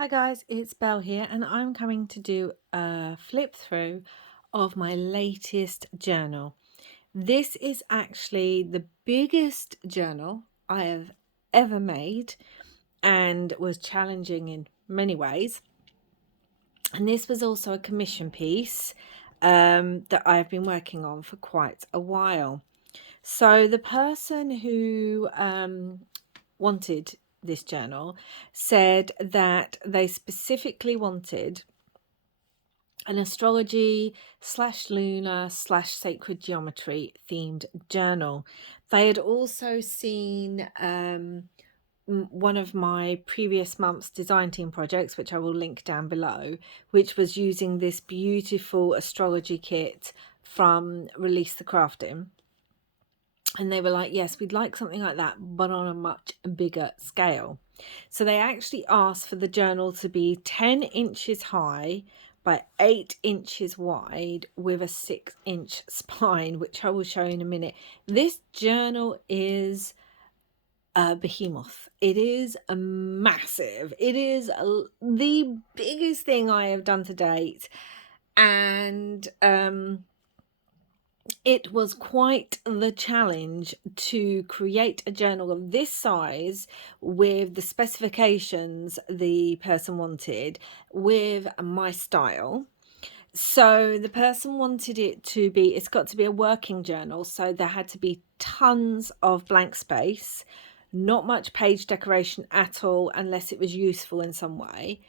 Hi guys, it's Belle here, and I'm coming to do a flip through of my latest journal. This is actually the biggest journal I have ever made and was challenging in many ways. And this was also a commission piece that I've been working on for quite a while. So the person who wanted this journal said that they specifically wanted an astrology / lunar / sacred geometry themed journal. They had also seen one of my previous month's design team projects, which I will link down below, which was using this beautiful astrology kit from Release the Craftin. And they were like, yes, we'd like something like that, but on a much bigger scale. So they actually asked for the journal to be 10 inches high by 8 inches wide with a 6-inch spine, which I will show you in a minute. This journal is a behemoth. It is a massive. It is the biggest thing I have done to date. And it was quite the challenge to create a journal of this size with the specifications the person wanted, with my style. So the person wanted it to be, it's got to be a working journal, so there had to be tons of blank space, not much page decoration at all unless it was useful in some way.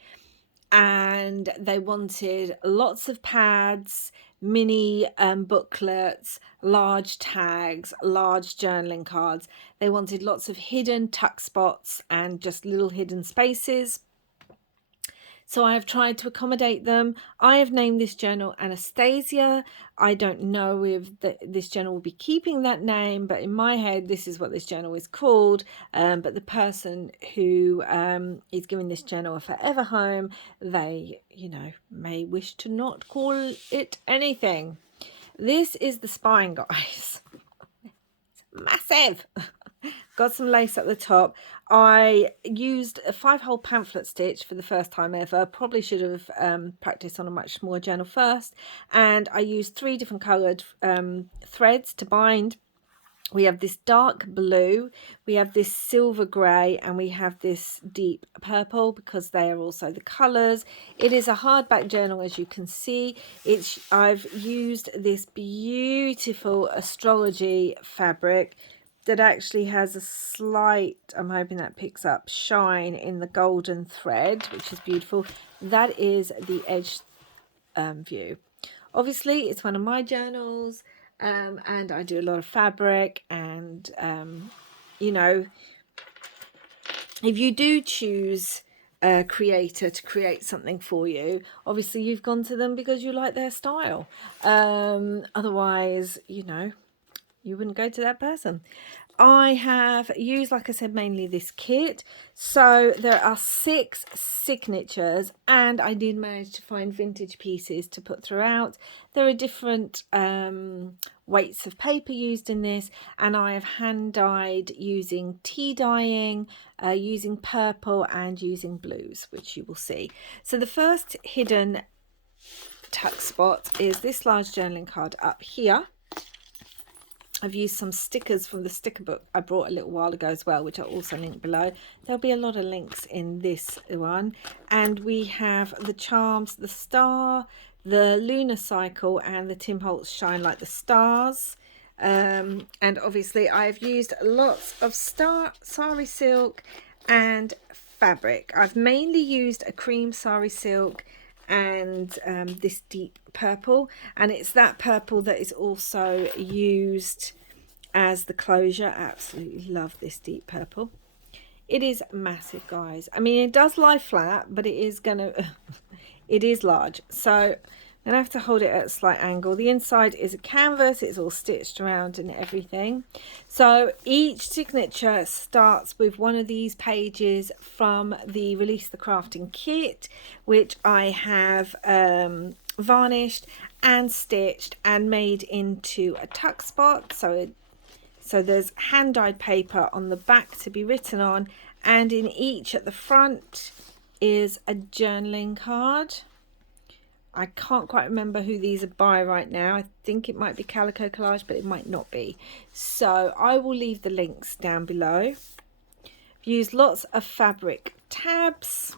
And they wanted lots of pads, mini booklets, large tags, large journaling cards. They wanted lots of hidden tuck spots and just little hidden spaces. So I have tried to accommodate them. I have named this journal Anastasia. I don't know if this journal will be keeping that name, but in my head, this is what this journal is called. But the person who is giving this journal a forever home, they, may wish to not call it anything. This is the spine, guys. It's massive. Got some lace at the top. I used a 5-hole pamphlet stitch for the first time ever. Probably should have practiced on a much smaller journal first. And I used 3 different coloured threads to bind. We have this dark blue, we have this silver grey, and we have this deep purple, because they are also the colours. It is a hardback journal, as you can see. I've used this beautiful astrology fabric that actually has a slight, I'm hoping that picks up, shine in the golden thread, which is beautiful. That is the edge view. Obviously, it's one of my journals, and I do a lot of fabric, and if you do choose a creator to create something for you, obviously you've gone to them because you like their style. Otherwise, you wouldn't go to that person. I have used, like I said, mainly this kit. So there are 6 signatures, and I did manage to find vintage pieces to put throughout. There are different weights of paper used in this, and I have hand dyed using tea dyeing, using purple and using blues, which you will see. So the first hidden tuck spot is this large journaling card up here. I've used some stickers from the sticker book I brought a little while ago as well, which I'll also link below. There'll be a lot of links in this one. And we have the charms, the star, the lunar cycle, and the Tim Holtz Shine Like the Stars. And obviously I've used lots of sari silk and fabric. I've mainly used a cream sari silk and this deep purple, and it's that purple that is also used as the closure. Absolutely love this deep purple. It is massive, guys. I mean, it does lie flat, but it is it is large, so I'm gonna have to hold it at a slight angle. The inside is a canvas, it's all stitched around and everything. So each signature starts with one of these pages from the Release the Crafting kit, which I have varnished and stitched and made into a tuck spot. So there's hand dyed paper on the back to be written on, and in each at the front is a journaling card. I can't quite remember who these are by right now. I think it might be Calicocollage, but it might not be. So I will leave the links down below. I've used lots of fabric tabs.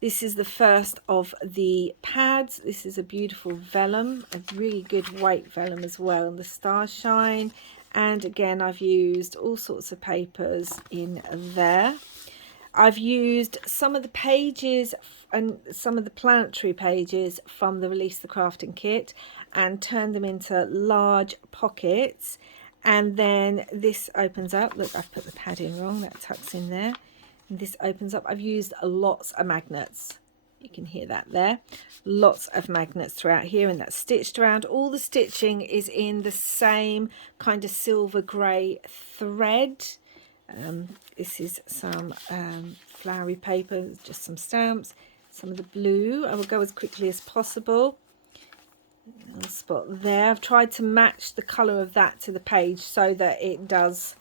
This is the first of the pads. This is a beautiful vellum, a really good weight vellum as well, and the stars shine. And again, I've used all sorts of papers in there. I've used some of the pages and some of the planetary pages from the Release the Crafting kit and turned them into large pockets. And then this opens up. Look, I've put the pad in wrong. That tucks in there. And this opens up. I've used lots of magnets. You can hear that there. Lots of magnets throughout here, and that's stitched around. All the stitching is in the same kind of silver grey thread. This is some flowery paper, just some stamps, some of the blue. I will go as quickly as possible. Little spot there. I've tried to match the colour of that to the page so that it does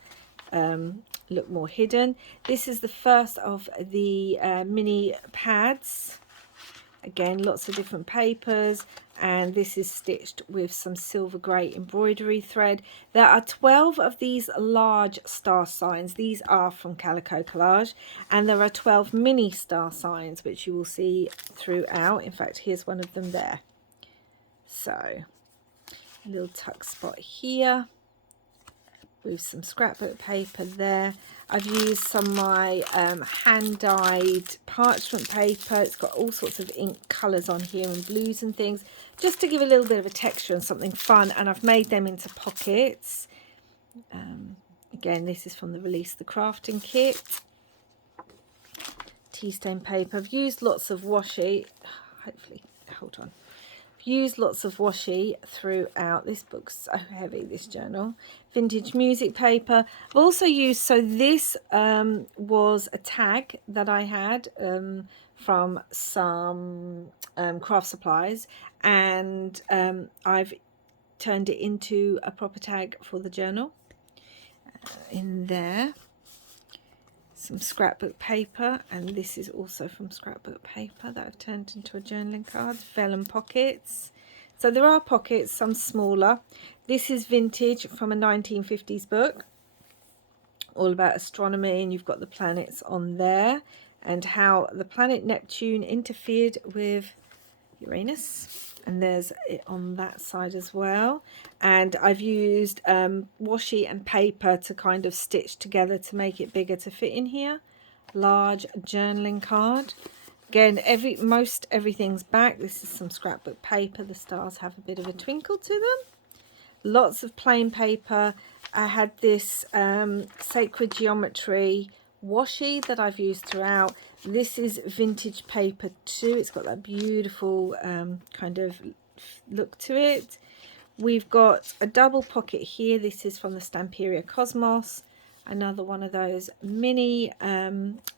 look more hidden. This is the first of the mini pads. Again, lots of different papers, and this is stitched with some silver grey embroidery thread. There are 12 of these large star signs. These are from Calicocollage, and there are 12 mini star signs, which you will see throughout. In fact, here's one of them there. So, a little tuck spot here with some scrapbook paper there. I've used some of my hand-dyed parchment paper. It's got all sorts of ink colours on here and blues and things, just to give a little bit of a texture and something fun. And I've made them into pockets. Again, this is from the Release the Crafting kit. Tea stain paper. I've used lots of washi. Hopefully, hold on. Used lots of washi throughout. This book's so heavy, this journal. Vintage music paper. I've also used, so this was a tag that I had from some craft supplies, and I've turned it into a proper tag for the journal. In there, some scrapbook paper, and this is also from scrapbook paper that I've turned into a journaling card. Vellum pockets. So there are pockets, some smaller. This is vintage from a 1950s book, all about astronomy, and you've got the planets on there and how the planet Neptune interfered with Uranus, and there's it on that side as well. And I've used washi and paper to kind of stitch together to make it bigger to fit in here. Large journaling card. Again, most everything's back. This is some scrapbook paper. The stars have a bit of a twinkle to them. Lots of plain paper. I had this sacred geometry washi that I've used throughout. This is vintage paper too. It's got that beautiful kind of look to it. We've got a double pocket here. This is from the Stamperia Cosmos. Another one of those mini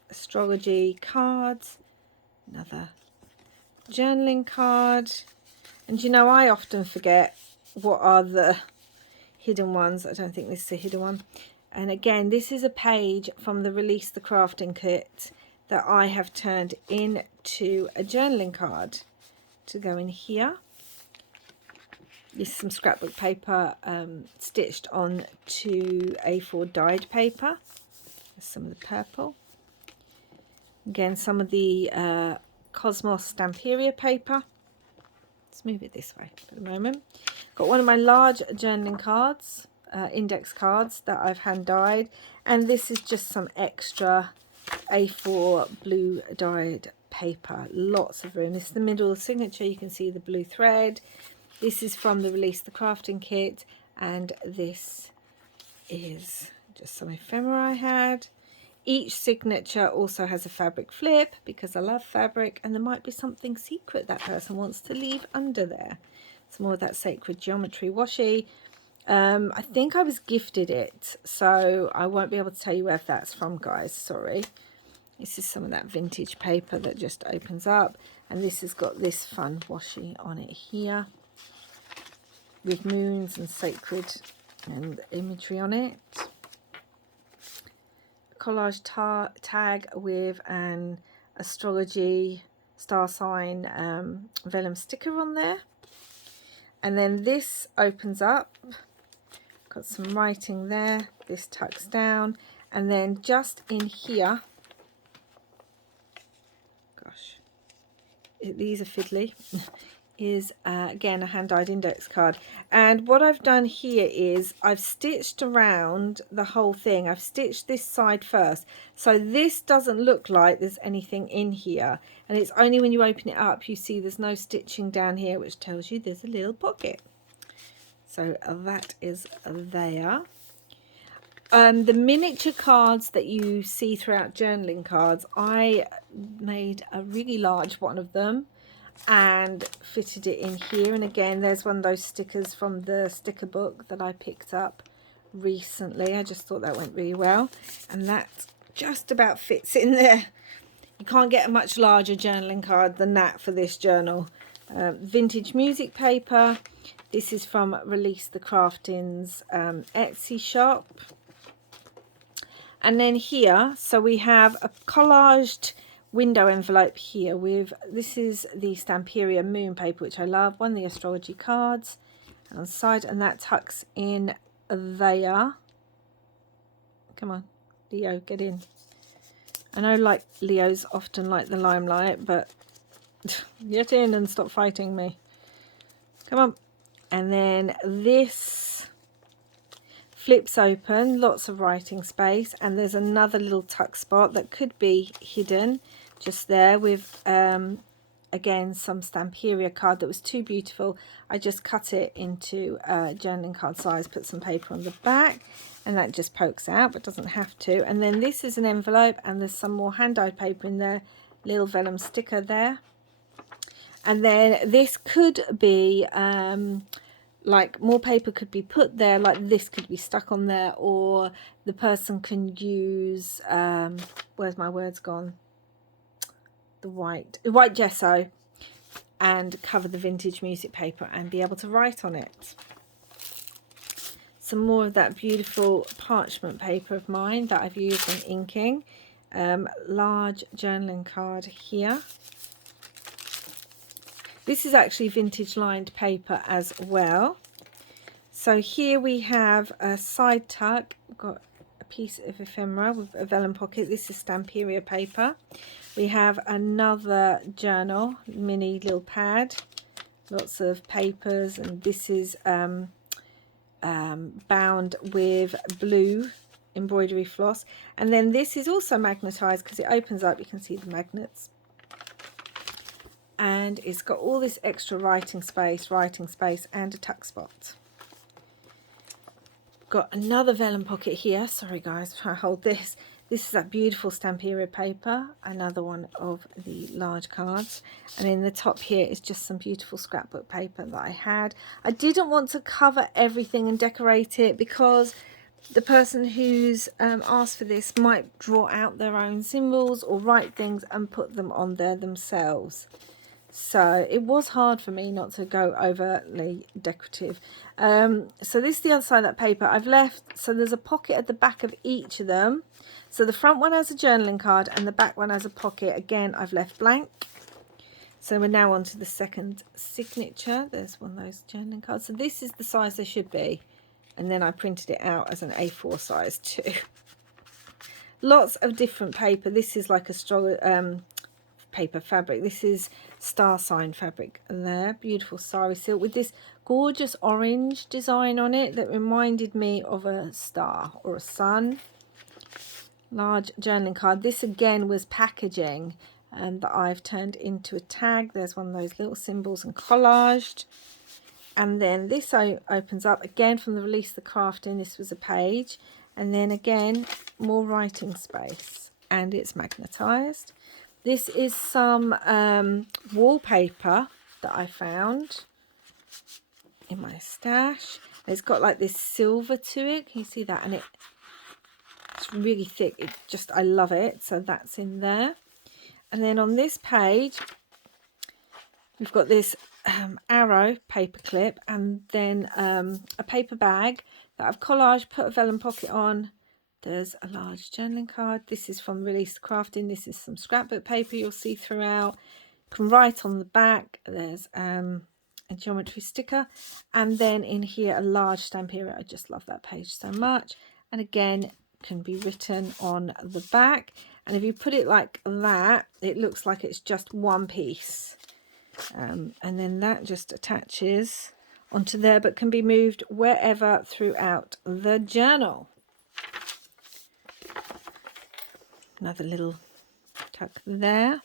astrology cards. Another journaling card. And you know, I often forget what are the hidden ones. I don't think this is a hidden one. And again, this is a page from the Release the Crafting kit that I have turned into a journaling card to go in here. This is some scrapbook paper stitched on to A4 dyed paper. There's some of the purple. Again, some of the Cosmos Stamperia paper. Let's move it this way for the moment. Got one of my large journaling cards, index cards that I've hand dyed, and this is just some extra A4 blue dyed paper. Lots of room. This is the middle signature. You can see the blue thread. This is from the Release the Crafting kit, and this is just some ephemera I had. Each signature also has a fabric flip because I love fabric, and there might be something secret that person wants to leave under there. Some more of that sacred geometry washi. I think I was gifted it, so I won't be able to tell you where that's from, guys. Sorry. This is some of that vintage paper that just opens up, and this has got this fun washi on it here with moons and sacred and imagery on it. collage tag with an astrology star sign vellum sticker on there. And then this opens up, got some writing there, this tucks down, and then just in here, gosh, these are fiddly, is again a hand-dyed index card. And what I've done here is I've stitched around the whole thing. I've stitched this side first, so this doesn't look like there's anything in here, and it's only when you open it up you see there's no stitching down here, which tells you there's a little pocket. So that is there. The miniature cards that you see throughout journaling cards, I made a really large one of them and fitted it in here. And again, there's one of those stickers from the sticker book that I picked up recently. I just thought that went really well, and that just about fits in there. You can't get a much larger journaling card than that for this journal. Vintage music paper. This is from Release the Craftin's Etsy shop. And then here, so we have a collaged window envelope here with, this is the Stamperia moon paper, which I love, one of the astrology cards on the side, and that tucks in there. Come on, Leo, get in. I know, like, Leos often like the limelight, but get in and stop fighting me. Come on. And then this flips open, lots of writing space, and there's another little tuck spot that could be hidden just there with again some Stamperia card that was too beautiful. I just cut it into journaling card size, put some paper on the back, and that just pokes out but doesn't have to. And then this is an envelope, and there's some more hand-dyed paper in there, little vellum sticker there. And then this could be like more paper could be put there, like this could be stuck on there, or the person can use where's my words gone, the white gesso, and cover the vintage music paper and be able to write on it. Some more of that beautiful parchment paper of mine that I've used in inking. Large journaling card here. This is actually vintage lined paper as well. So here we have a side tuck. We've got a piece of ephemera with a vellum pocket. This is Stamperia paper. We have another journal, mini little pad, lots of papers, and this is bound with blue embroidery floss. And then this is also magnetized because it opens up, you can see the magnets. And it's got all this extra writing space, and a tuck spot. Got another vellum pocket here. Sorry guys, I'm trying to hold this. This is that beautiful Stamperia paper, another one of the large cards. And in the top here is just some beautiful scrapbook paper that I had. I didn't want to cover everything and decorate it because the person who's asked for this might draw out their own symbols or write things and put them on there themselves. So it was hard for me not to go overtly decorative. So this is the other side of that paper. I've left, so there's a pocket at the back of each of them. So the front one has a journaling card and the back one has a pocket. Again, I've left blank. So we're now on to the second signature. There's one of those journaling cards. So this is the size they should be. And then I printed it out as an A4 size too. Lots of different paper. This is like a paper fabric. This is star sign fabric there, beautiful sari silk with this gorgeous orange design on it that reminded me of a star or a sun. Large journaling card. This again was packaging that I've turned into a tag. There's one of those little symbols and collaged. And then this opens up again from the Release the Craftin. This was a page, and then again more writing space, and it's magnetized. This is some wallpaper that I found in my stash. It's got like this silver to it. Can you see that? And it's really thick. I love it. So that's in there. And then on this page, we've got this arrow paper clip, and then a paper bag that I've collaged, put a vellum pocket on, There's a large journaling card. This is from Release Crafting. This is some scrapbook paper you'll see throughout. You can write on the back. There's a geometry sticker, and then in here a large stamp here. I just love that page so much. And again, can be written on the back, and if you put it like that, it looks like it's just one piece, and then that just attaches onto there, but can be moved wherever throughout the journal. Another little tuck there,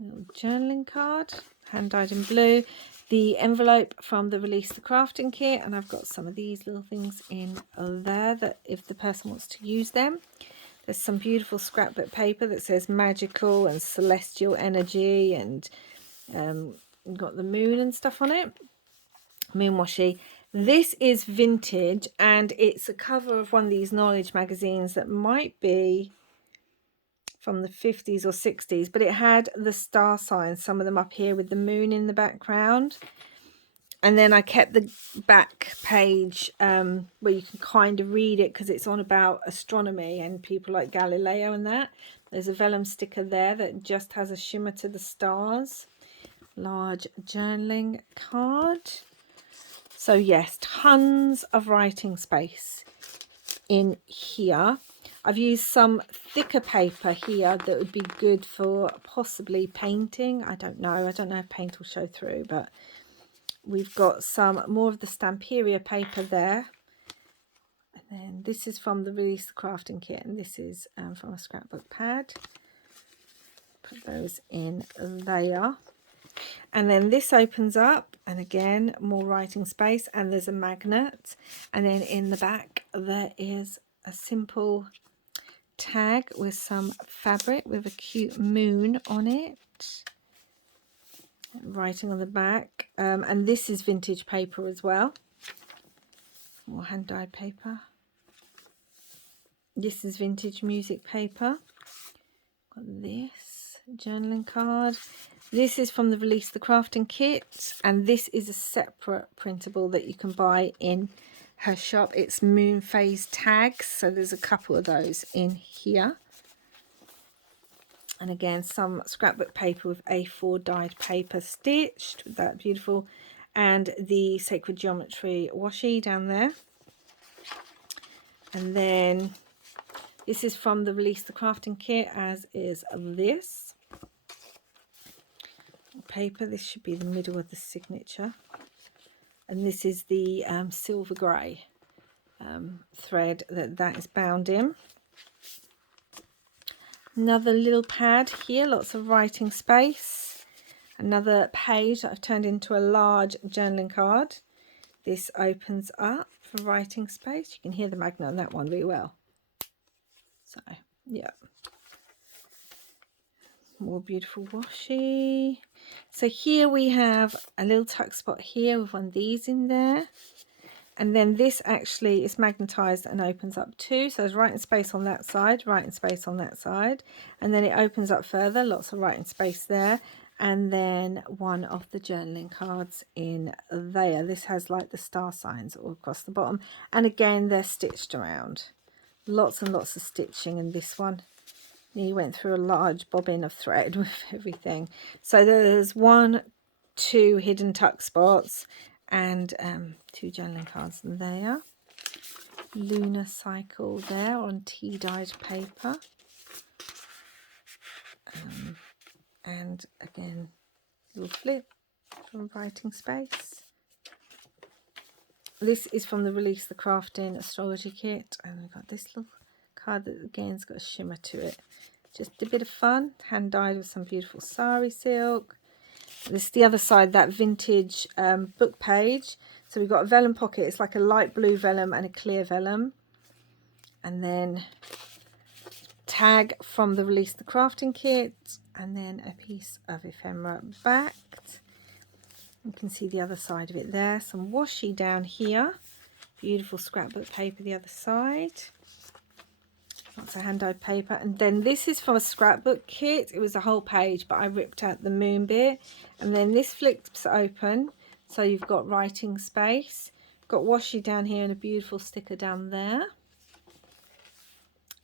little journaling card, hand dyed in blue. The envelope from the Release the Crafting kit, and I've got some of these little things in there that if the person wants to use them. There's some beautiful scrapbook paper that says magical and celestial energy, and got the moon and stuff on it, moon washi. This is vintage, and it's a cover of one of these knowledge magazines that might be from the 50s or 60s, but it had the star signs, some of them up here with the moon in the background. And then I kept the back page where you can kind of read it, because it's on about astronomy and people like Galileo and that. There's a vellum sticker there that just has a shimmer to the stars. Large journaling card. So yes, tons of writing space in here. I've used some thicker paper here that would be good for possibly painting. I don't know if paint will show through, but we've got some more of the Stamperia paper there. And then this is from the Release the Crafting kit, and this is from a scrapbook pad. Put those in there. And then this opens up, and again, more writing space, and there's a magnet. And then in the back, there is a simple tag with some fabric with a cute moon on it. Writing on the back, and this is vintage paper as well, more hand dyed paper. This is vintage music paper. Got this journaling card. This is from the Release the Crafting kit, and this is a separate printable that you can buy in her shop. It's moon phase tags, so there's a couple of those in here. And again, some scrapbook paper with A4 dyed paper stitched with that beautiful, and the Sacred Geometry washi down there. And then this is from the Release the Crafting kit, as is this paper. This should be the middle of the signature, and this is the silver grey thread that is bound in. Another little pad here, lots of writing space. Another page that I've turned into a large journaling card. This opens up for writing space. You can hear the magnet on that one really well. So, yeah. More beautiful washi. So here we have a little tuck spot here with one of these in there. And then this actually is magnetized and opens up too. So there's writing space on that side, writing space on that side. And then it opens up further, lots of writing space there. And then one of the journaling cards in there. This has like the star signs all across the bottom. And again, they're stitched around. Lots and lots of stitching in this one. You went through a large bobbin of thread with everything. So there's 1, 2 hidden tuck spots, and 2 journaling cards there. Lunar cycle there on tea dyed paper, and again, little flip from writing space. This is from the Release the Crafting Astrology kit, and we've got this little card that again's got a shimmer to it. Just a bit of fun, hand dyed with some beautiful sari silk. This is the other side, that vintage book page. So we've got a vellum pocket. It's like a light blue vellum and a clear vellum. And then tag from the Release the Crafting kit. And then a piece of ephemera backed. You can see the other side of it there. Some washi down here. Beautiful scrapbook paper the other side. Lots of hand-dyed paper. And then this is from a scrapbook kit. It was a whole page, but I ripped out the moon bit. And then this flips open, so you've got writing space. Got washi down here and a beautiful sticker down there.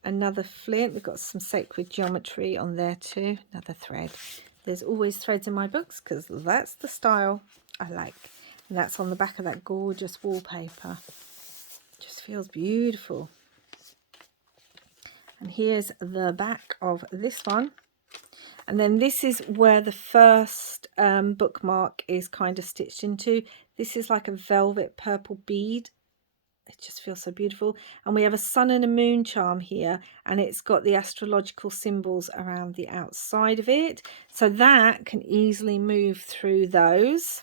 another flint. We've got some sacred geometry on there too. Another thread. There's always threads in my books because that's the style I like. And that's on the back of that gorgeous wallpaper. Just feels beautiful. And here's the back of this one. And then this is where the first bookmark is kind of stitched into. This is like a velvet purple bead. It just feels so beautiful. And we have a sun and a moon charm here, and it's got the astrological symbols around the outside of it. So that can easily move through those.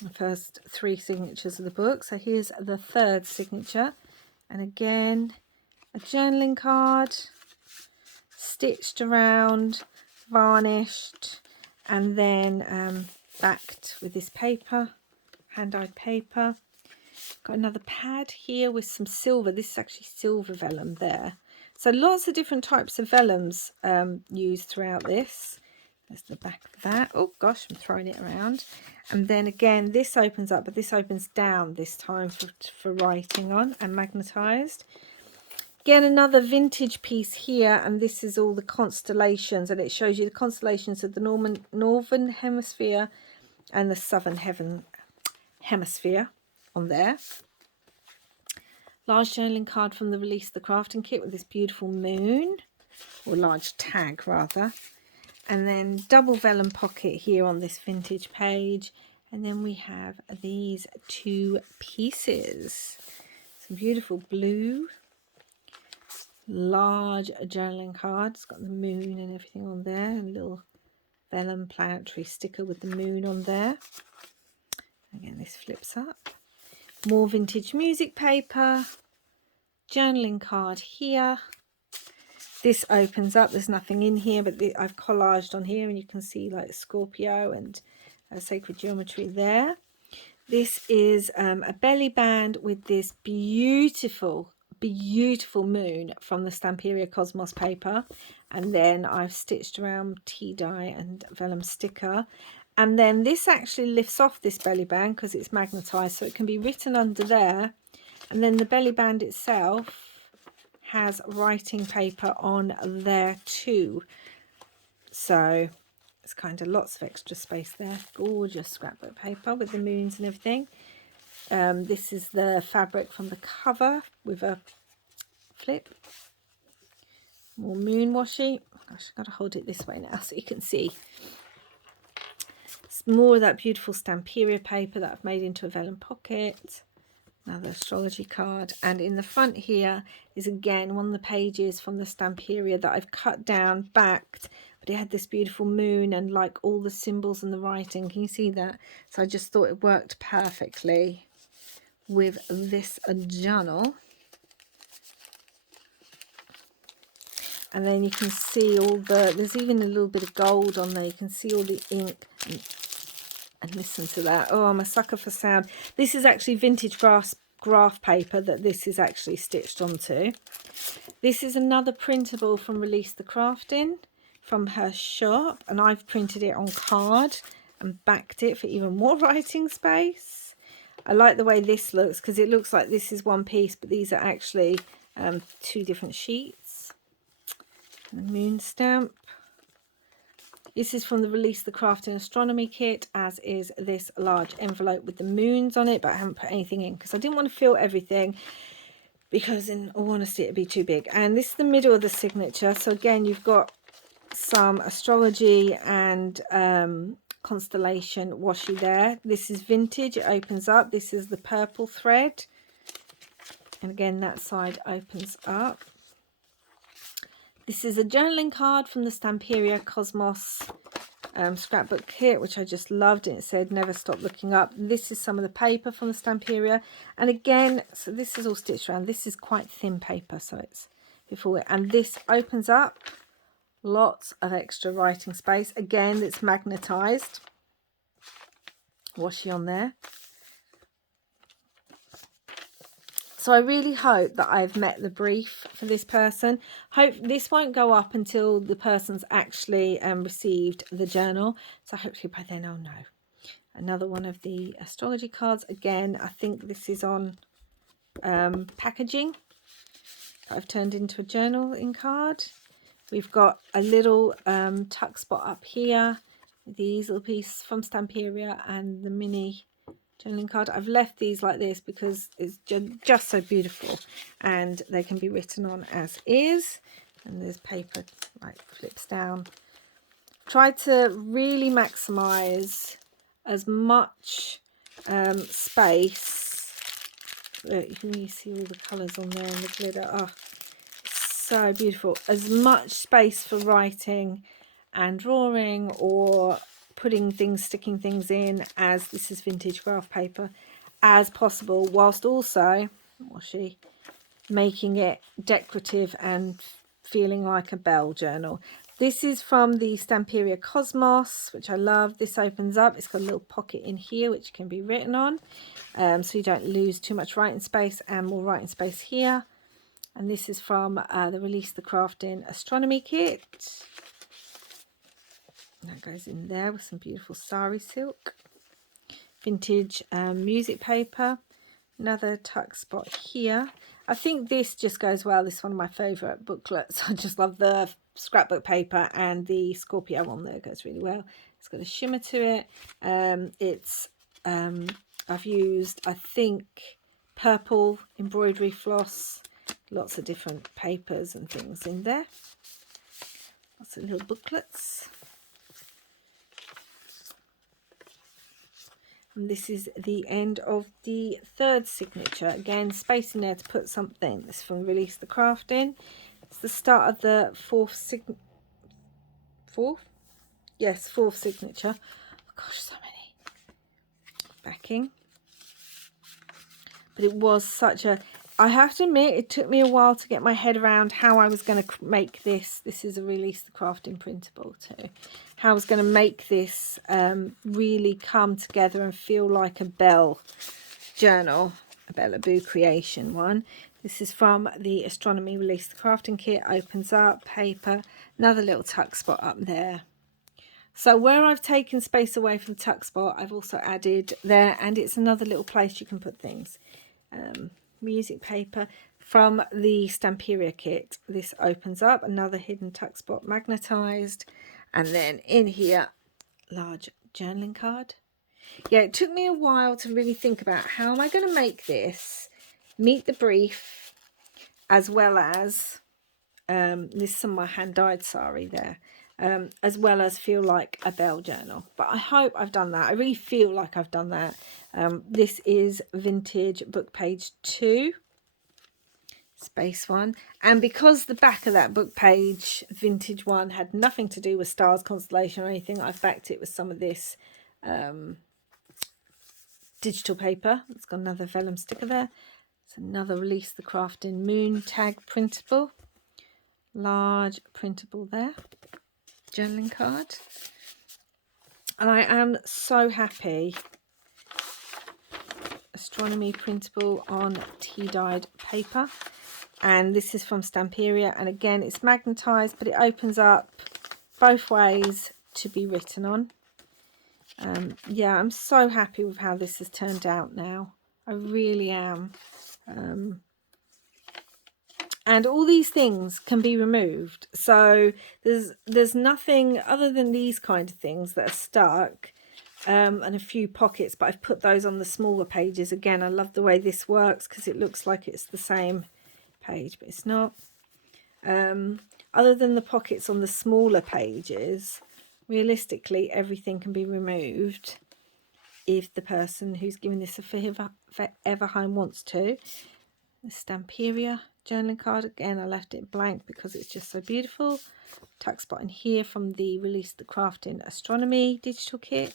The first 3 signatures of the book. So here's the 3rd signature. And again, a journaling card, stitched around, varnished, and then backed with this paper. Hand-dyed paper. Got another pad here with some silver. This is actually silver vellum there. So lots of different types of vellums used throughout this. There's the back of that. Oh gosh, I'm throwing it around. And then again, this opens up, but this opens down this time for writing on, and magnetized. Again, another vintage piece here, and this is all the constellations, and it shows you the constellations of the northern hemisphere and the southern hemisphere on there. Large journaling card from the Release the Crafting kit with this beautiful moon, or large tag rather, and then double vellum pocket here on this vintage page. And then we have these 2 pieces, some beautiful blue large journaling card. It's got the moon and everything on there, and a little vellum planetary sticker with the moon on there. Again, this flips up. More vintage music paper, journaling card here. This opens up. There's nothing in here, but I've collaged on here, and you can see like Scorpio and sacred geometry there. This is a belly band with this beautiful moon from the Stamperia Cosmos paper, and then I've stitched around tea dye and vellum sticker. And then this actually lifts off this belly band because it's magnetized, so it can be written under there. And then the belly band itself has writing paper on there too. So it's kind of lots of extra space there. Gorgeous scrapbook paper with the moons and everything. This is the fabric from the cover with a flip. More moon washi. Gosh, I've got to hold it this way now so you can see. More of that beautiful Stamperia paper that I've made into a vellum pocket. Another astrology card. And in the front here is again one of the pages from the Stamperia that I've cut down, backed, but it had this beautiful moon and like all the symbols and the writing. Can you see that? So I just thought it worked perfectly with this journal. And then you can see all there's even a little bit of gold on there. You can see all the ink. And listen to that. Oh, I'm a sucker for sound. This is actually vintage graph paper that this is actually stitched onto. This is another printable from Release the Crafting from her shop, and I've printed it on card and backed it for even more writing space. I like the way this looks because it looks like this is one piece, but these are actually 2 different sheets. And the moon stamp. This is from the Release the Crafting Astronomy kit, as is this large envelope with the moons on it, but I haven't put anything in because I didn't want to fill everything, because in all honesty it'd be too big. And this is the middle of the signature. So again, you've got some astrology and constellation washi there. This is vintage. It opens up. This is the purple thread. And again, that side opens up. This is a journaling card from the Stamperia Cosmos scrapbook kit, which I just loved. And it said, never stop looking up. This is some of the paper from the Stamperia. And again, so this is all stitched around. This is quite thin paper, so it's before it. And this opens up. Lots of extra writing space. Again, it's magnetized. Washi on there. So I really hope that I've met the brief for this person. Hope this won't go up until the person's actually received the journal. So hopefully by then I'll know. Another one of the astrology cards. Again, I think this is on packaging. I've turned into a journaling card. We've got a little tuck spot up here, these little pieces from Stamperia and the mini journaling card. I've left these like this because it's just so beautiful, and they can be written on as is. And there's paper like flips down. Try to really maximize as much space. Look, you can really see all the colours on there and the glitter. Oh, so beautiful. As much space for writing and drawing or putting things, sticking things in, as this is vintage graph paper, as possible, whilst also making it decorative and feeling like a bell journal. This is from the Stamperia Cosmos, which I love. This opens up. It's got a little pocket in here which can be written on, so you don't lose too much writing space, and more writing space here. And this is from the Release the Craftin Astronomy Kit. That goes in there with some beautiful sari silk. Vintage music paper. Another tuck spot here. I think this just goes well. This is one of my favourite booklets. I just love the scrapbook paper, and the Scorpio on there goes really well. It's got a shimmer to it. I've used, I think, purple embroidery floss. Lots of different papers and things in there. Lots of little booklets. And this is the end of the third signature. Again, space in there to put something. This is from Release the Craftin. It's the start of the fourth signature. Oh gosh, so many. Backing. But it was such a... I have to admit, it took me a while to get my head around how I was going to make this. This is a Release the Craftin printable too. How I was going to make this really come together and feel like a bell journal, a Bella Boo creation one. This is from the Astronomy Release the Craftin kit. Opens up, paper, another little tuck spot up there. So where I've taken space away from the tuck spot, I've also added there, and it's another little place you can put things. Music paper from the Stamperia kit. This opens up, another hidden tuck spot magnetized, and then in here, large journaling card. Yeah, it took me a while to really think about how am I going to make this meet the brief, as well as this is some of my hand dyed sari there, as well as feel like a bell journal. But I hope I've done that. I really feel like I've done that. This is vintage book page 2, space 1, and because the back of that book page vintage one had nothing to do with stars, constellation or anything, I've backed it with some of this digital paper. It's got another vellum sticker there. It's another Release the Craftin moon tag printable, large printable there, journaling card. And I am so happy. Astronomy printable on tea dyed paper, and this is from Stamperia, and again it's magnetized, but it opens up both ways to be written on. Yeah, I'm so happy with how this has turned out now. I really am. And all these things can be removed, so there's nothing other than these kind of things that are stuck, and a few pockets, but I've put those on the smaller pages. Again, I love the way this works because it looks like it's the same page, but it's not. Other than the pockets on the smaller pages, realistically everything can be removed if the person who's giving this a forever home wants to. The Stamperia journaling card, again I left it blank because it's just so beautiful. Tuck spot in here from the Release the Craftin Astronomy digital kit.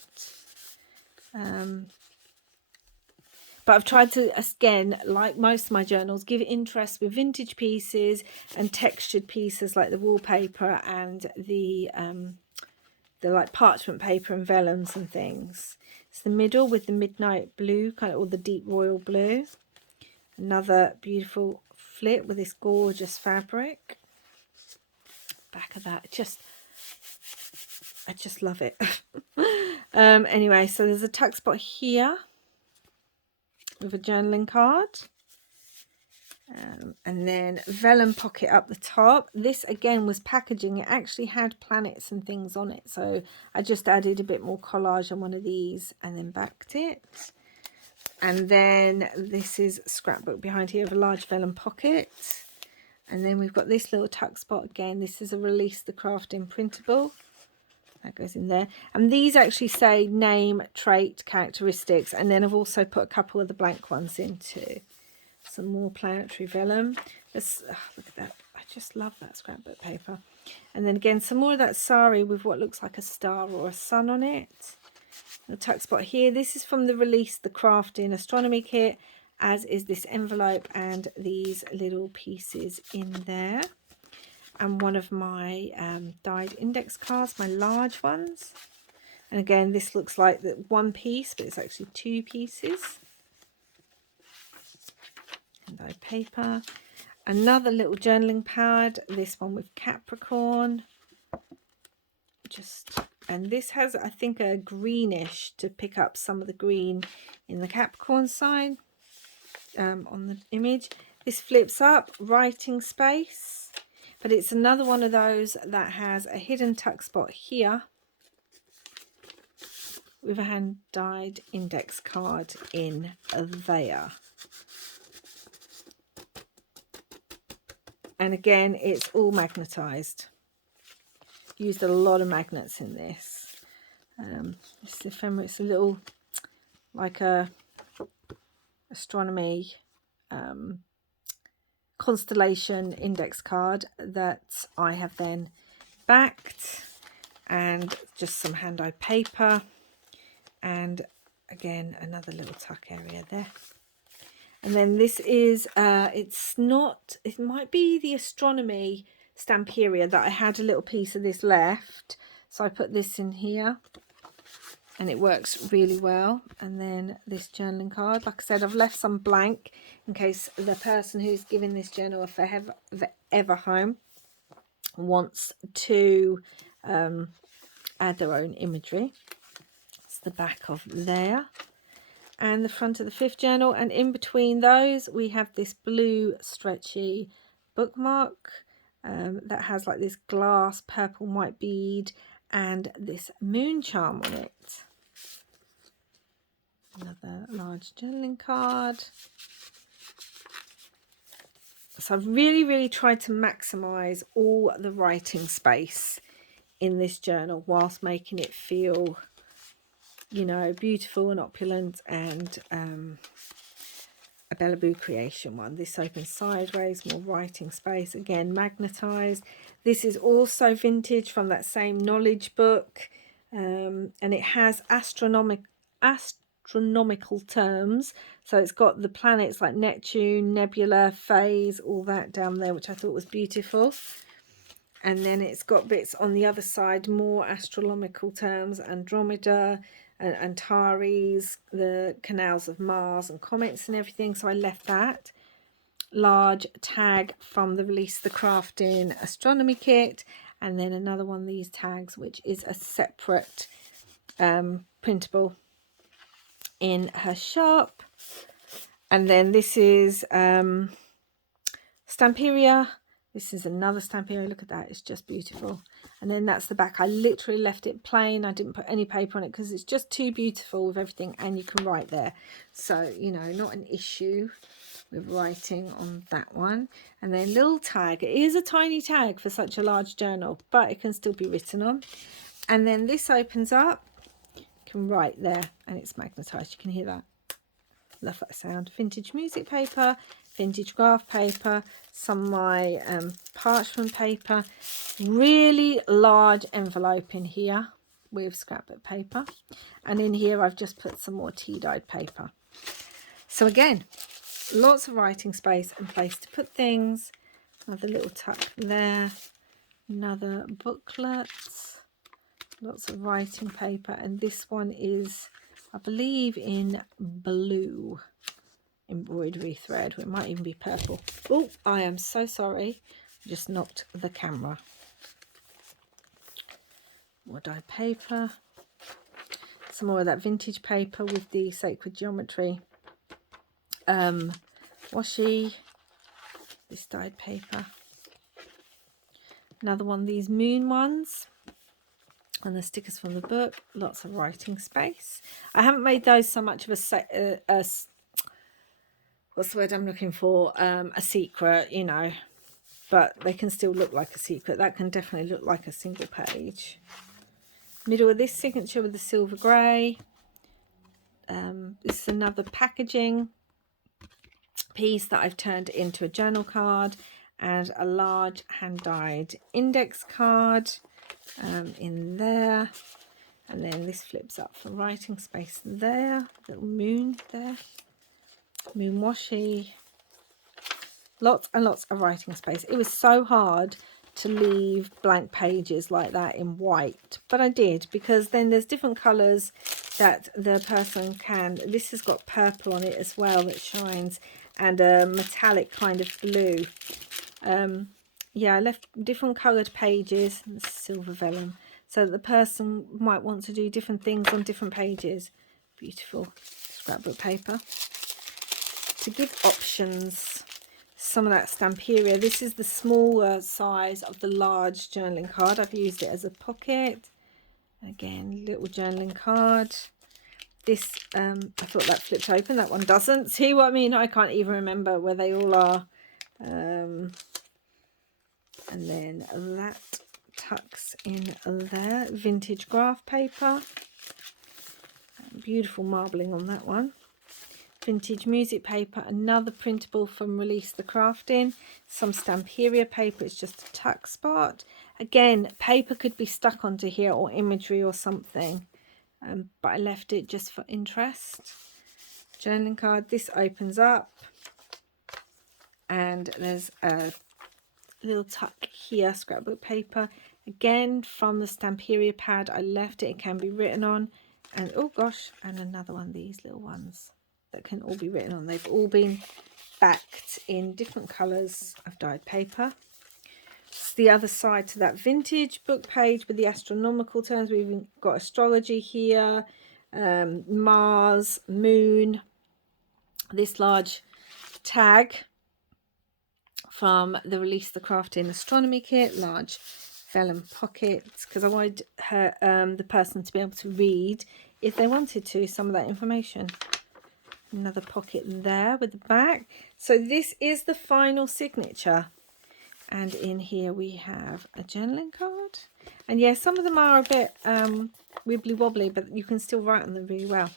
But I've tried to, again, like most of my journals, give interest with vintage pieces and textured pieces like the wallpaper and the like parchment paper and vellums and things. It's the middle with the midnight blue, kind of, or the deep royal blue. Another beautiful flip with this gorgeous fabric. Back of that, I just love it. Anyway, so there's a tuck spot here with a journaling card. And then vellum pocket up the top. This again was packaging. It actually had planets and things on it, so I just added a bit more collage on one of these and then backed it. And then this is scrapbook behind here with a large vellum pocket. And then we've got this little tuck spot again. This is a Release the Crafting printable. That goes in there. And these actually say name, trait, characteristics. And then I've also put a couple of the blank ones in too. Some more planetary vellum. This, oh, look at that. I just love that scrapbook paper. And then again, some more of that sari with what looks like a star or a sun on it. The tuck spot here. This is from the Release the Crafting astronomy kit, as is this envelope and these little pieces in there. And one of my dyed index cards, my large ones. And again, this looks like the one piece, but it's actually two pieces. And dyed paper. Another little journaling pad. This one with Capricorn. And this has, I think, a greenish to pick up some of the green in the Capricorn side on the image. This flips up, writing space, but it's another one of those that has a hidden tuck spot here with a hand dyed index card in there. And again, it's all magnetized. Used a lot of magnets in this. This is ephemera. It's a little, like a astronomy constellation index card that I have then backed, and just some hand dyed paper, and again another little tuck area there. And then this is it might be the astronomy Stamperia that I had a little piece of this left, so I put this in here and it works really well. And then this journaling card, like I said, I've left some blank in case the person who's giving this journal if ever home wants to add their own imagery. It's the back of there and the front of the fifth journal, and in between those we have this blue stretchy bookmark that has like this glass purple and white bead and this moon charm on it. Another large journaling card. So I've really tried to maximize all the writing space in this journal whilst making it feel, you know, beautiful and opulent, and a Bella Boo creation one. This opens sideways, more writing space, again magnetized. This is also vintage from that same knowledge book, and it has astronomical terms, so it's got the planets like Neptune, nebula, phase, all that down there, which I thought was beautiful. And then it's got bits on the other side, more astronomical terms, Andromeda and Antares, the canals of Mars and comets and everything. So I left that. Large tag from the Release the Crafting astronomy kit. And then another one of these tags, which is a separate printable in her shop. And then this is Stamperia. This is another Stamperia. Look at that. It's just beautiful. And then that's the back. I literally left it plain. I didn't put any paper on it because it's just too beautiful with everything, and you can write there. So, you know, not an issue with writing on that one. And then little tag. It is a tiny tag for such a large journal, but it can still be written on. And then this opens up. You can write there, and it's magnetized. You can hear that. Love that sound. Vintage music paper, vintage graph paper, some of my parchment paper, really large envelope in here with scrapbook paper, and in here I've just put some more tea dyed paper. So again, lots of writing space and place to put things. Another little tuck there, another booklet, lots of writing paper, and this one is, I believe, in blue embroidery thread. It might even be purple. Oh, I am so sorry. I just knocked the camera. More dyed paper. Some more of that vintage paper with the sacred geometry washi. this dyed paper. Another one of these moon ones. And the stickers from the book. Lots of writing space. I haven't made those so much of a what's the word I'm looking for? A secret, you know. But they can still look like a secret. That can definitely look like a single page. Middle of this signature with the silver grey. This is another packaging piece that I've turned into a journal card, and a large hand-dyed index card in there. And then this flips up for writing space there. Little moon there. Moon washi. Lots and lots of writing space. It was so hard to leave blank pages like that in white, but I did, because then there's different colours that the person can. This has got purple on it as well that shines, and a metallic kind of blue. Yeah, I left different coloured pages, and silver vellum, so that the person might want to do different things on different pages. Beautiful scrapbook paper to give options. Some of that Stamperia. This is the smaller size of the large journaling card. I've used it as a pocket. Again, little journaling card. This, I thought that flipped open. That one doesn't. See what I mean? I can't even remember where they all are. And then that tucks in there. Vintage graph paper. Beautiful marbling on that one. Vintage music paper, another printable from Release the Crafting, some Stamperia paper, it's just a tuck spot. Again, paper could be stuck onto here, or imagery or something, but I left it just for interest. Journaling card, this opens up, and there's a little tuck here, scrapbook paper, again from the Stamperia pad. I left it, it can be written on, and oh gosh, and another one of these little ones that can all be written on. They've all been backed in different colours of dyed paper. It's the other side to that vintage book page with the astronomical terms. We've even got astrology here, Mars, moon, this large tag from the Release the Crafting astronomy kit, large vellum pockets, because I wanted her, the person to be able to read, if they wanted to, some of that information. Another pocket there with the back. So this is the final signature, and in here we have a journaling card, and yeah, some of them are a bit wibbly wobbly, but you can still write on them really well.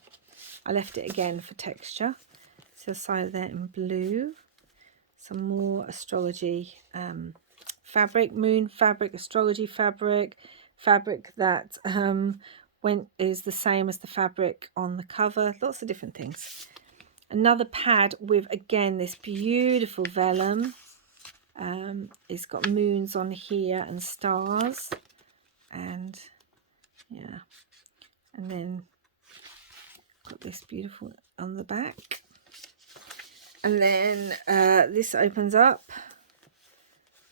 I left it again for texture. So side there in blue, some more astrology fabric, moon fabric, astrology fabric, fabric that is the same as the fabric on the cover. Lots of different things. Another pad with, again, this beautiful vellum. It's got moons on here and stars, and yeah, and then got this beautiful on the back. And then this opens up,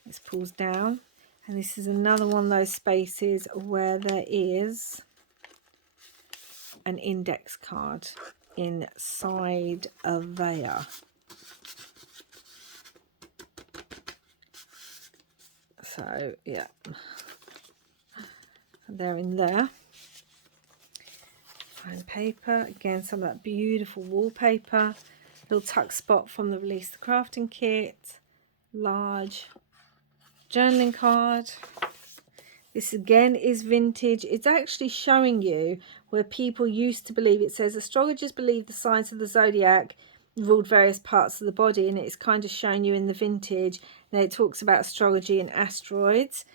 this pulls down, and this is another one of those spaces where there is an index card inside of there. So yeah, they're in there. Fine paper, again, some of that beautiful wallpaper. Little tuck spot from the Release the Crafting kit. Large journaling card. This again is vintage. It's actually showing you where people used to believe. It says astrologers believe the signs of the zodiac ruled various parts of the body, and it's kind of showing you in the vintage. Now it talks about astrology and asteroids,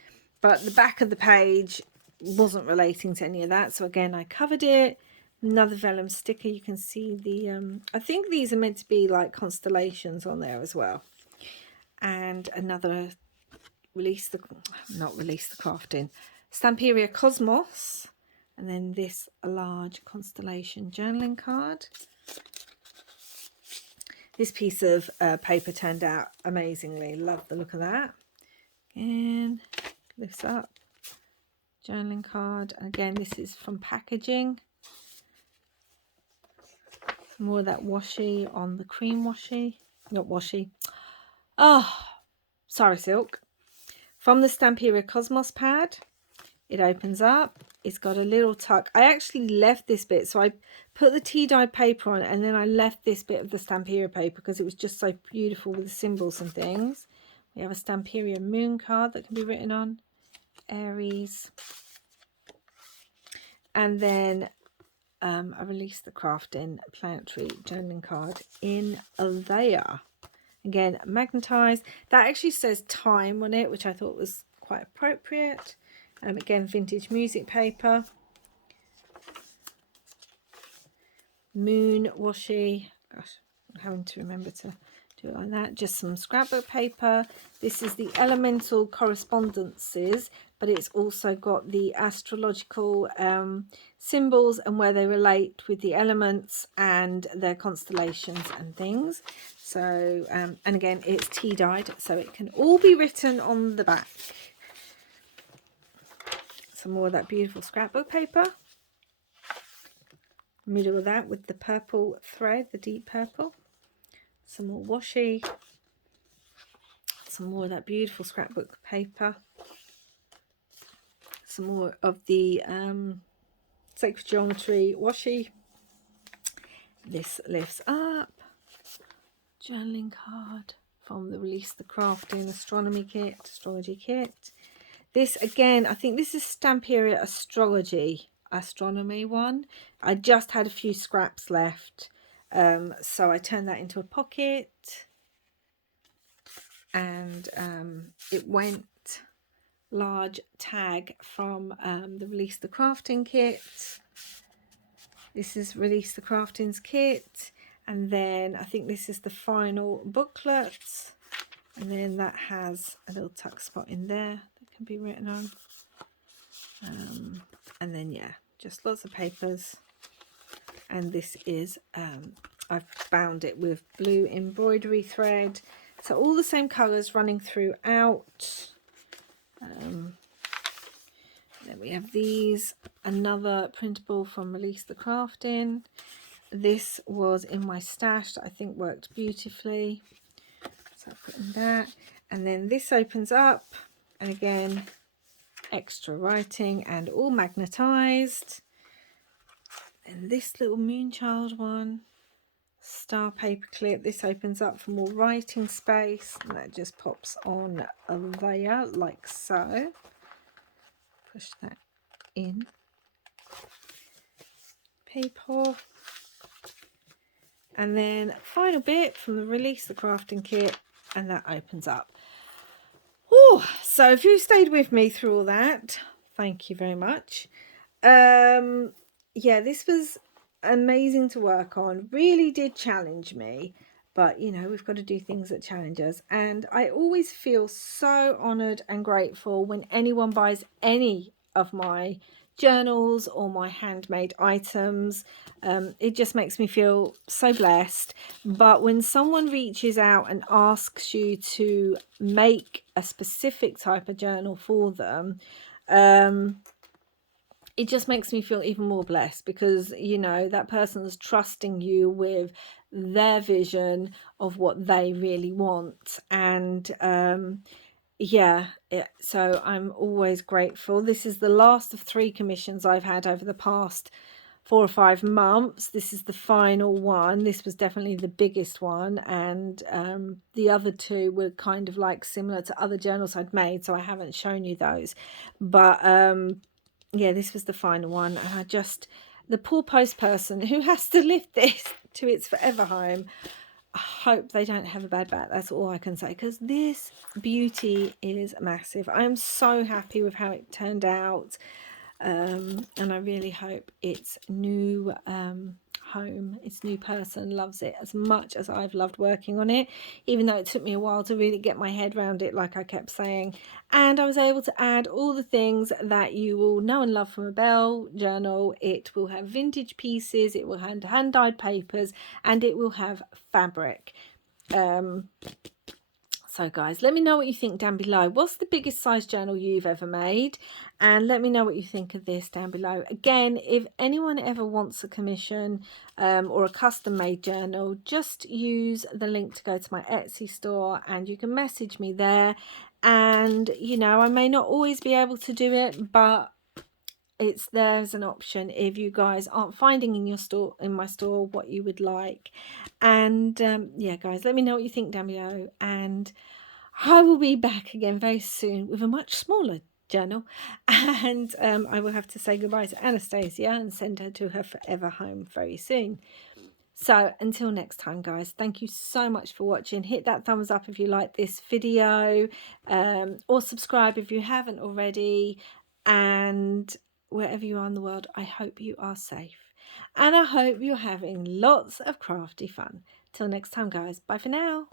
but the back of the page wasn't relating to any of that. So again, I covered it. Another vellum sticker. You can see the I think these are meant to be like constellations on there as well. And another Release the Crafting Stamperia Cosmos, and then this large constellation journaling card. This piece of paper turned out amazingly. Love the look of that. Again, lifts up, journaling card, and again this is from packaging. More of that washi on the cream washi, not washi. Oh, Sari silk. From the Stamperia Cosmos pad, it opens up. It's got a little tuck. I actually left this bit, so I put the tea dyed paper on, and then I left this bit of the Stamperia paper because it was just so beautiful with the symbols and things. We have a Stamperia moon card that can be written on. Aries. And then I released the craftin planetary journaling card in there. Again, magnetized. That actually says time on it, which I thought was quite appropriate. Again, vintage music paper. Moon washi. Gosh, I'm having to remember to do it like that. Just some scrapbook paper. This is the elemental correspondences, but it's also got the astrological symbols and where they relate with the elements and their constellations and things. So, and again, it's tea dyed, so it can all be written on the back. Some more of that beautiful scrapbook paper. Middle of that with the purple thread, the deep purple. Some more washi. Some more of that beautiful scrapbook paper. Some more of the sacred geometry washi. This lifts up. Journaling card from the Release the Craftin astrology kit. This again, I think this is Stamperia astronomy one. I just had a few scraps left, so I turned that into a pocket, and it went large tag from the Release the Craftin kit. This is Release the Craftin's kit, and then I think this is the final booklet, and then that has a little tuck spot in there that can be written on, and then yeah, just lots of papers. And this is I've bound it with blue embroidery thread, so all the same colors running throughout. Then we have these, another printable from Release the Craftin. This was in my stash that I think worked beautifully, so I put in that. And then this opens up, and again, extra writing and all magnetized. And this little Moonchild one, star paper clip. This opens up for more writing space, and that just pops on there like so. Push that in. Paper. And then final bit from the Release the Craftin kit, and that opens up. Oh, so if you stayed with me through all that, thank you very much. Yeah, this was amazing to work on. Really did challenge me, but you know, we've got to do things that challenge us. And I always feel so honoured and grateful when anyone buys any of my journals or my handmade items. It just makes me feel so blessed. But when someone reaches out and asks you to make a specific type of journal for them, it just makes me feel even more blessed, because you know that person's trusting you with their vision of what they really want. And yeah, so I'm always grateful. This is the last of 3 commissions I've had over the past 4 or 5 months. This is the final one. This was definitely the biggest one, and the other 2 were kind of like similar to other journals I'd made, so I haven't shown you those. But yeah, this was the final one, and I just, the poor post person who has to lift this to its forever home, I hope they don't have a bad back. That's all I can say, because this beauty is massive. I am so happy with how it turned out, and I really hope its new home, its new person loves it as much as I've loved working on it, even though it took me a while to really get my head around it, like I kept saying. And I was able to add all the things that you will know and love from a Belle journal. It will have vintage pieces, it will have hand-dyed papers, and it will have fabric. So So guys, let me know what you think down below. What's the biggest size journal you've ever made? And let me know what you think of this down below. Again, if anyone ever wants a commission or a custom made journal, just use the link to go to my Etsy store and you can message me there. And you know, I may not always be able to do it, but it's there as an option if you guys aren't finding in my store what you would like. And yeah guys, let me know what you think down below, and I will be back again very soon with a much smaller journal. And I will have to say goodbye to Anastasia and send her to her forever home very soon. So until next time guys, thank you so much for watching. Hit that thumbs up if you like this video, or subscribe if you haven't already. And wherever you are in the world, I hope you are safe, and I hope you're having lots of crafty fun. Till next time guys, bye for now.